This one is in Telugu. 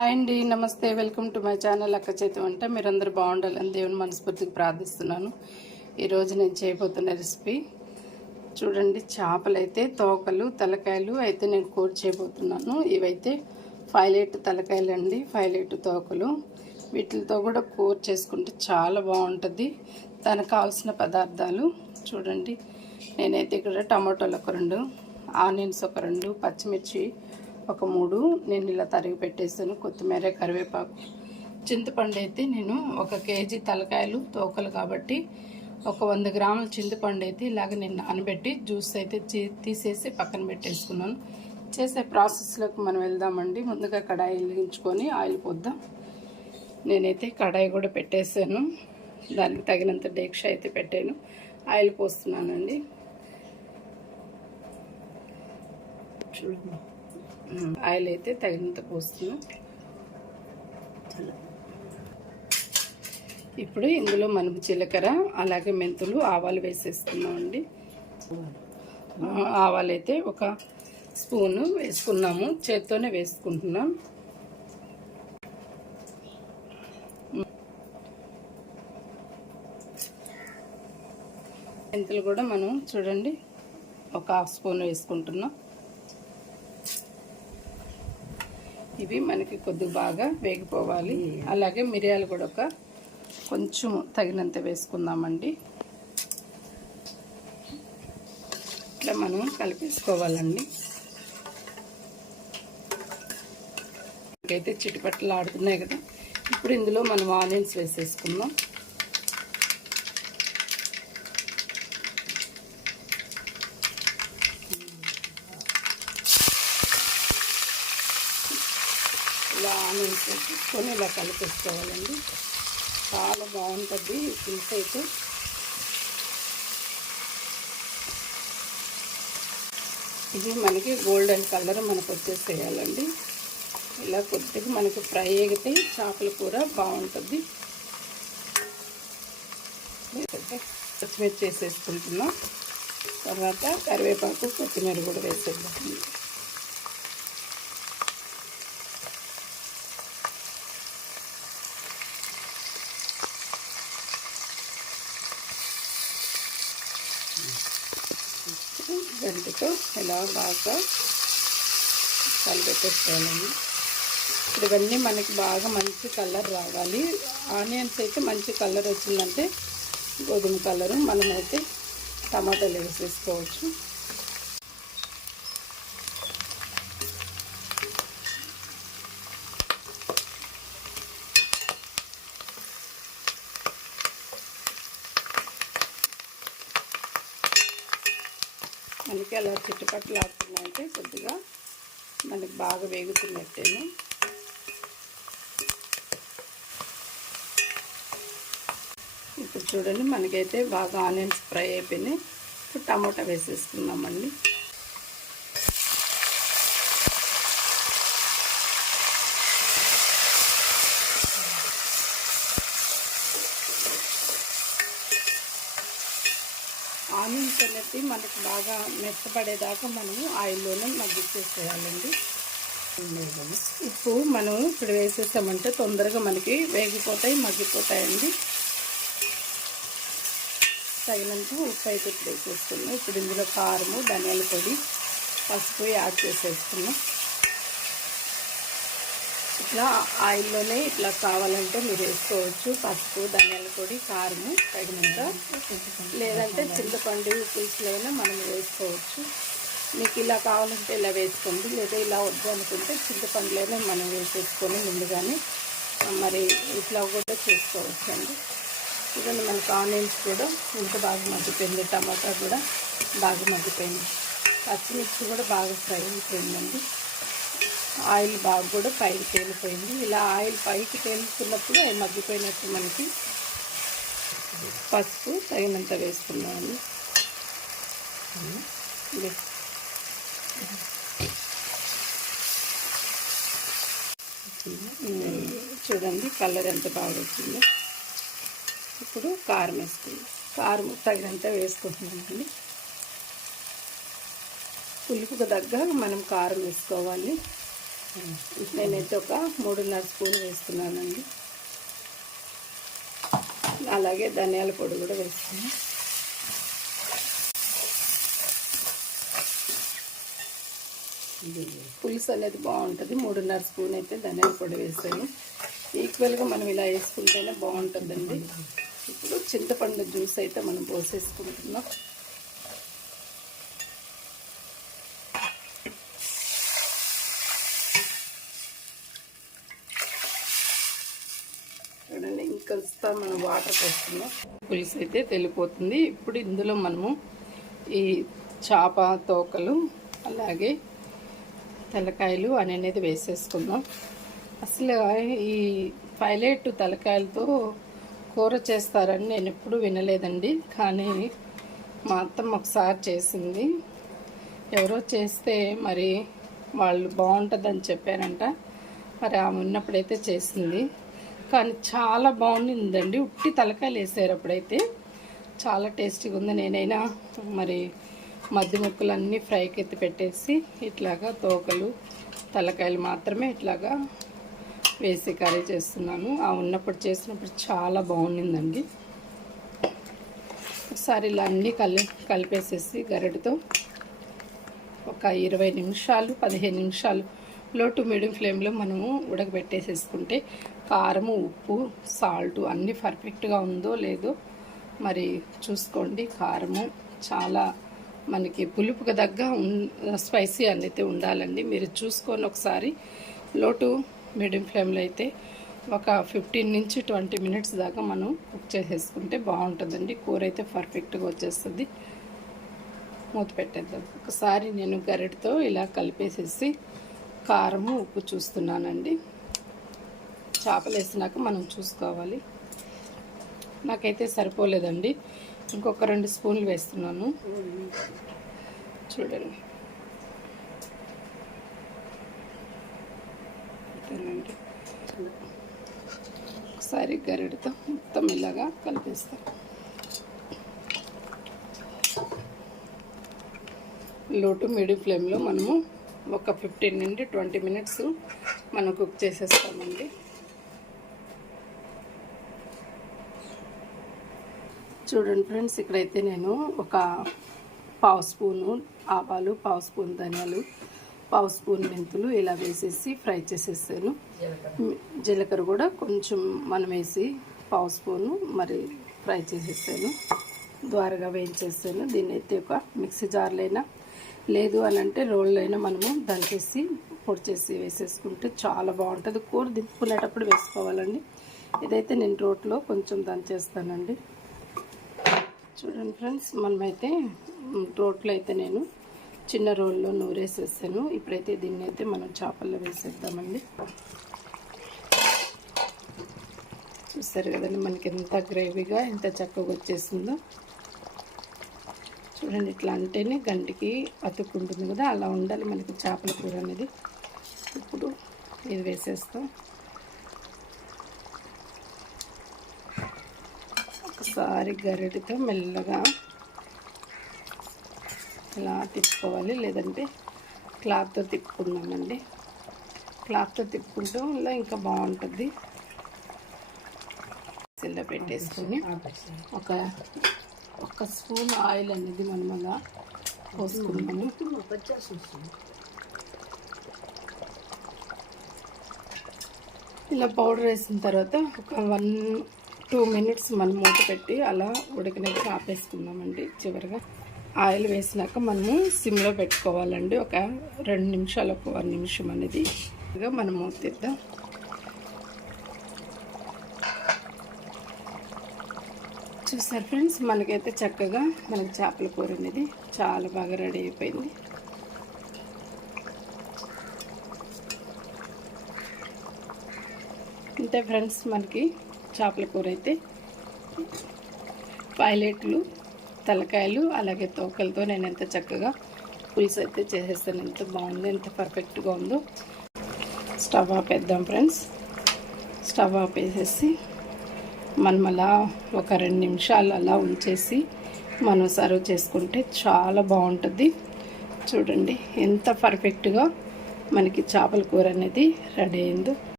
హాయ్ అండి, నమస్తే. వెల్కమ్ టు మై ఛానల్ అక్క చేతి వంట. మీరందరూ బాగుండాలని దేవుని మనస్ఫూర్తికి ప్రార్థిస్తున్నాను. ఈరోజు నేను చేయబోతున్న రెసిపీ చూడండి. చేపలు అయితే తోకలు తలకాయలు అయితే నేను కూర చేయబోతున్నాను. ఇవైతే 5 లీటర్ తలకాయలు అండి, 5 లీటర్ తోకలు. వీటితో కూడా కూర చేసుకుంటే చాలా బాగుంటుంది. దానికి కావాల్సిన పదార్థాలు చూడండి. నేనైతే ఇక్కడ టమాటోలు ఒక 2, ఆనియన్స్ ఒక 2, పచ్చిమిర్చి ఒక 3 నేను ఇలా తరిగి పెట్టేసాను. కొత్తిమీర, కరివేపాకు, చింతపండు అయితే నేను 1 కేజీ తలకాయలు తోకలు కాబట్టి 100 గ్రాముల చింతపండు అయితే ఇలాగ నేను నానబెట్టి జ్యూస్ అయితే తీసేసి పక్కన పెట్టేసుకున్నాను. చేసే ప్రాసెస్లోకి మనం వెళ్దామండి. ముందుగా కడాయి వెలిగించుకొని ఆయిల్ పోద్దాం. నేనైతే కడాయి కూడా పెట్టేసాను. దానికి తగినంత డేక్ష అయితే పెట్టాను. ఆయిల్ పోస్తున్నానండి. చూడండి, ఆయిల్ అయితే తగినంత పోస్తున్నాం. ఇప్పుడు ఇందులో మనం జీలకర్ర, అలాగే మెంతులు, ఆవాలు వేసేసుకున్నామండి. ఆవాలు అయితే 1 స్పూను వేసుకున్నాము, చేత్తోనే వేసుకుంటున్నాం. మెంతులు కూడా మనం చూడండి 1/2 స్పూన్ వేసుకుంటున్నాం. ఇవి మనకి కొద్దిగా బాగా వేగిపోవాలి. అలాగే మిరియాలు కూడా కొంచెం తగినంత వేసుకుందామండి. ఇట్లా మనం కలిపేసుకోవాలండి. అయితే చిటిపట్టలు ఆడుతున్నాయి కదా. ఇప్పుడు ఇందులో మనం ఆనియన్స్ వేసేసుకుందాం. ఇలా ఆనియన్స్ వేసుకొని ఇలా కలిపేసుకోవాలండి. చాలా బాగుంటుంది ఈ పులుసు అయితే. ఇది మనకి గోల్డెన్ కలర్ మనకు వచ్చేసేయాలండి. ఇలా కొద్దిగా మనకి ఫ్రై అయితే చేపల కూర బాగుంటుంది. పచ్చిమిర్చి వేసేసుకుంటున్నాం. తర్వాత కరివేపాకు, కొత్తిమీర కూడా వేసేద్దాం. గంటతో ఇలా బాగా కలిపెట్టేసుకోవాలండి. ఇప్పుడు ఇవన్నీ మనకి బాగా మంచి కలర్ రావాలి. ఆనియన్స్ అయితే మంచి కలర్ వచ్చిందంటే గోధుమ కలరు, మనమైతే టమాటాలు వేసేసుకోవచ్చు. మనకి అలా చుట్టుపక్కల ఆడుతున్నాయంటే కొద్దిగా మనకి బాగా వేగుతున్నట్టేను. ఇప్పుడు చూడండి, మనకైతే బాగా ఆనియన్స్ ఫ్రై అయిపోయినాయి. ఇప్పుడు టమాటా వేసేసుకుందామండి. ఆనియన్స్ అనేది మనకు బాగా మెత్తపడేదాకా మనము ఆయిల్లోనే మగ్గిచ్చేసేయాలండి. ఉప్పు మనం ఇప్పుడు వేసేసామంటే తొందరగా మనకి వేగిపోతాయి, మగ్గిపోతాయండి. తగినంత ఉప్పు అయితే ఇప్పుడు వేసేసుకున్నాం. ఇప్పుడు ఇందులో కారము, ధనియాల పొడి, పసుపు యాడ్ చేసేసుకున్నాం. ఇట్లా ఆయిల్లోనే ఇట్లా కావాలంటే మీరు వేసుకోవచ్చు. పసుపు, ధనియాల పొడి, కారము తగినంత, లేదంటే చింతపండు పులుసులైనా మనం వేసుకోవచ్చు. మీకు ఇలా కావాలంటే ఇలా వేసుకోండి, లేదా ఇలా వద్దు అనుకుంటే చింతపండులైనా మనం వేసేసుకొని ముందుగానే మరి ఇట్లా కూడా చేసుకోవచ్చు అండి. చూడండి, మనకు ఆనియన్స్ కూడా ఇంత బాగా మగ్గిపోయింది, టమాటా కూడా బాగా మగ్గిపోయింది, పచ్చిమిర్చి కూడా బాగా ఫ్రై అయిపోయిందండి. ఆయిల్ బాగా కూడా పైకి తేలిపోయింది. ఇలా ఆయిల్ పైకి తేలుతున్నప్పుడు అవి మగ్గిపోయినట్టు మనకి. పసుపు తగినంత వేసుకున్నామండి. చూడండి కలర్ ఎంత బాగా వచ్చిందో. ఇప్పుడు కారం వేసుకుందాం. కారం తగినంత వేసుకుంటున్నామండి. పులుపుకు తగ్గ మనం కారం వేసుకోవాలి. నేనైతే ఒక 3.5 స్పూన్ వేస్తున్నానండి. అలాగే ధనియాల పొడి కూడా వేస్తున్నాను. పులుసు అనేది బాగుంటుంది. 3.5 స్పూన్ అయితే ధనియాల పొడి వేసాను. ఈక్వల్గా మనం ఇలా వేసుకుంటేనే బాగుంటుందండి. ఇప్పుడు చింతపండు జ్యూస్ అయితే మనం పోసేసుకుంటున్నాం. చూడండి, ఇంకా మనం వాటర్ పోస్తున్నాం. పులుసు అయితే తెలిపోతుంది. ఇప్పుడు ఇందులో మనము ఈ చేప తోకలు అలాగే తలకాయలు అనేది వేసేసుకుందాం. అసలు ఈ పైలట్ తలకాయలతో కూర చేస్తారని నేను ఎప్పుడు వినలేదండి. కానీ మా అత్తమ్మ ఒకసారి చేసింది. ఎవరో చేస్తే మరి వాళ్ళు బాగుంటుందని చెప్పారంట. మరి ఆమె ఉన్నప్పుడైతే చేసింది. కానీ చాలా బాగుండిందండి. ఉట్టి తలకాయలు వేసారు అప్పుడైతే చాలా టేస్టీగా ఉంది. నేనైనా మరి మధ్య ముక్కలన్నీ ఫ్రైకి ఎత్తి పెట్టేసి ఇట్లాగా తోకలు తలకాయలు మాత్రమే ఇట్లాగా వేసి కర్రీ చేస్తున్నాను. ఆ ఉన్నప్పుడు చేసినప్పుడు చాలా బాగుండిందండి. ఒకసారి ఇలా అన్నీ కలిపేసేసి గరిటతో ఒక 20 నిమిషాలు 15 నిమిషాలు లో టు మీడియం ఫ్లేమ్లో మనము ఉడకబెట్టేసేసుకుంటే కారము ఉప్పు సాల్ట్ అన్నీ పర్ఫెక్ట్గా ఉందో లేదో మరి చూసుకోండి. కారము చాలా మనకి పులుపుకి తగ్గ స్పైసీ అనేది ఉండాలండి. మీరు చూసుకొని ఒకసారి లో టు మీడియం ఫ్లేమ్లో అయితే ఒక 15 నుంచి 20 మినిట్స్ దాకా మనం కుక్ చేసేసుకుంటే బాగుంటుందండి. కూర అయితే పర్ఫెక్ట్గా వచ్చేస్తుంది. మూత పెట్టేద్దాం. ఒకసారి నేను గరిటతో ఇలా కలిపేసేసి కారము ఉప్పు చూస్తున్నానండి. చేపలు వేసినాక మనం చూసుకోవాలి. నాకైతే సరిపోలేదండి. ఇంకొక 2 స్పూన్లు వేస్తున్నాను. చూడండి, ఒకసారి గరిటతో మొత్తం ఇలాగా కలిపేస్తాం. లో టు మీడియం ఫ్లేమ్లో మనము ఒక 15 నుండి 20 మినిట్స్ మనం కుక్ చేసేస్తామండి. చూడండి ఫ్రెండ్స్, ఇక్కడైతే నేను ఒక 1/2 స్పూను ఆవాలు, 1/2 స్పూన్ ధనియాలు, 1/2 స్పూన్ మెంతులు ఇలా వేసేసి ఫ్రై చేసేసాను. జీలకర్ర కూడా కొంచెం మనం వేసి 1/2 స్పూను మరి ఫ్రై చేసేసాను. ద్వారగా వేయించేసాను. దీన్ని అయితే ఒక మిక్సీ జార్లైనా లేదు అని అంటే రోళ్ళు అయినా మనము దంచేసి పొడి చేసి వేసేసుకుంటే చాలా బాగుంటుంది. కూర దింపుకునేటప్పుడు వేసుకోవాలండి. ఇదైతే నేను రోట్లో కొంచెం దంచేస్తానండి. చూడండి ఫ్రెండ్స్, మనమైతే రోట్లో అయితే నేను చిన్న రోల్లో నూరేసేసాను. ఇప్పుడైతే దీన్ని అయితే మనం చేపల్లో వేసేద్దామండి. చూస్తారు కదండి మనకి ఎంత గ్రేవీగా ఎంత చక్కగా వచ్చేసిందో. చూడండి, ఇట్లా అంటేనే గంటికి అతుక్కుంటుంది కదా, అలా ఉండాలి మనకి చేపల కూర అనేది. ఇప్పుడు ఇది వేసేస్తాం. ఒకసారి గరిటెతో మెల్లగా ఇలా తిప్పుకోవాలి, లేదంటే క్లాత్తో తిప్పుకుందామండి. క్లాత్తో తిప్పుకుంటూ ఇలా ఇంకా బాగుంటుంది. సిల్ల పెట్టేసుకొని ఒక స్పూన్ ఆయిల్ అనేది మనం అలా పోసుకుంటాము. ఇలా పౌడర్ వేసిన తర్వాత ఒక 1-2 మినిట్స్ మనం మూత పెట్టి అలా ఉడికినట్టు ఆపేసుకుందామండి. చివరిగా ఆయిల్ వేసినాక మనము సిమ్లో పెట్టుకోవాలండి. ఒక 2 నిమిషాలు, ఒక 1 నిమిషం అనేది మనం మూత తీద్దాం. చూసారు ఫ్రెండ్స్, మనకైతే చక్కగా మనకి చేపల కూర అనేది చాలా బాగా రెడీ అయిపోయింది. అంతే ఫ్రెండ్స్, మనకి చేపల కూర అయితే పైలెట్లు తలకాయలు అలాగే తోకలతో నేను ఎంత చక్కగా పులుసు అయితే చేసేస్తాను. ఎంత బాగుందో, ఎంత పర్ఫెక్ట్గా ఉందో. స్టవ్ ఆపేద్దాం ఫ్రెండ్స్. స్టవ్ ఆపేసేసి మనం అలా ఒక 2 నిమిషాలు అలా ఉంచేసి మనం సర్వ్ చేసుకుంటే చాలా బాగుంటుంది. చూడండి ఎంత పర్ఫెక్ట్గా మనకి చేపల కూర అనేది రెడీ అయింది.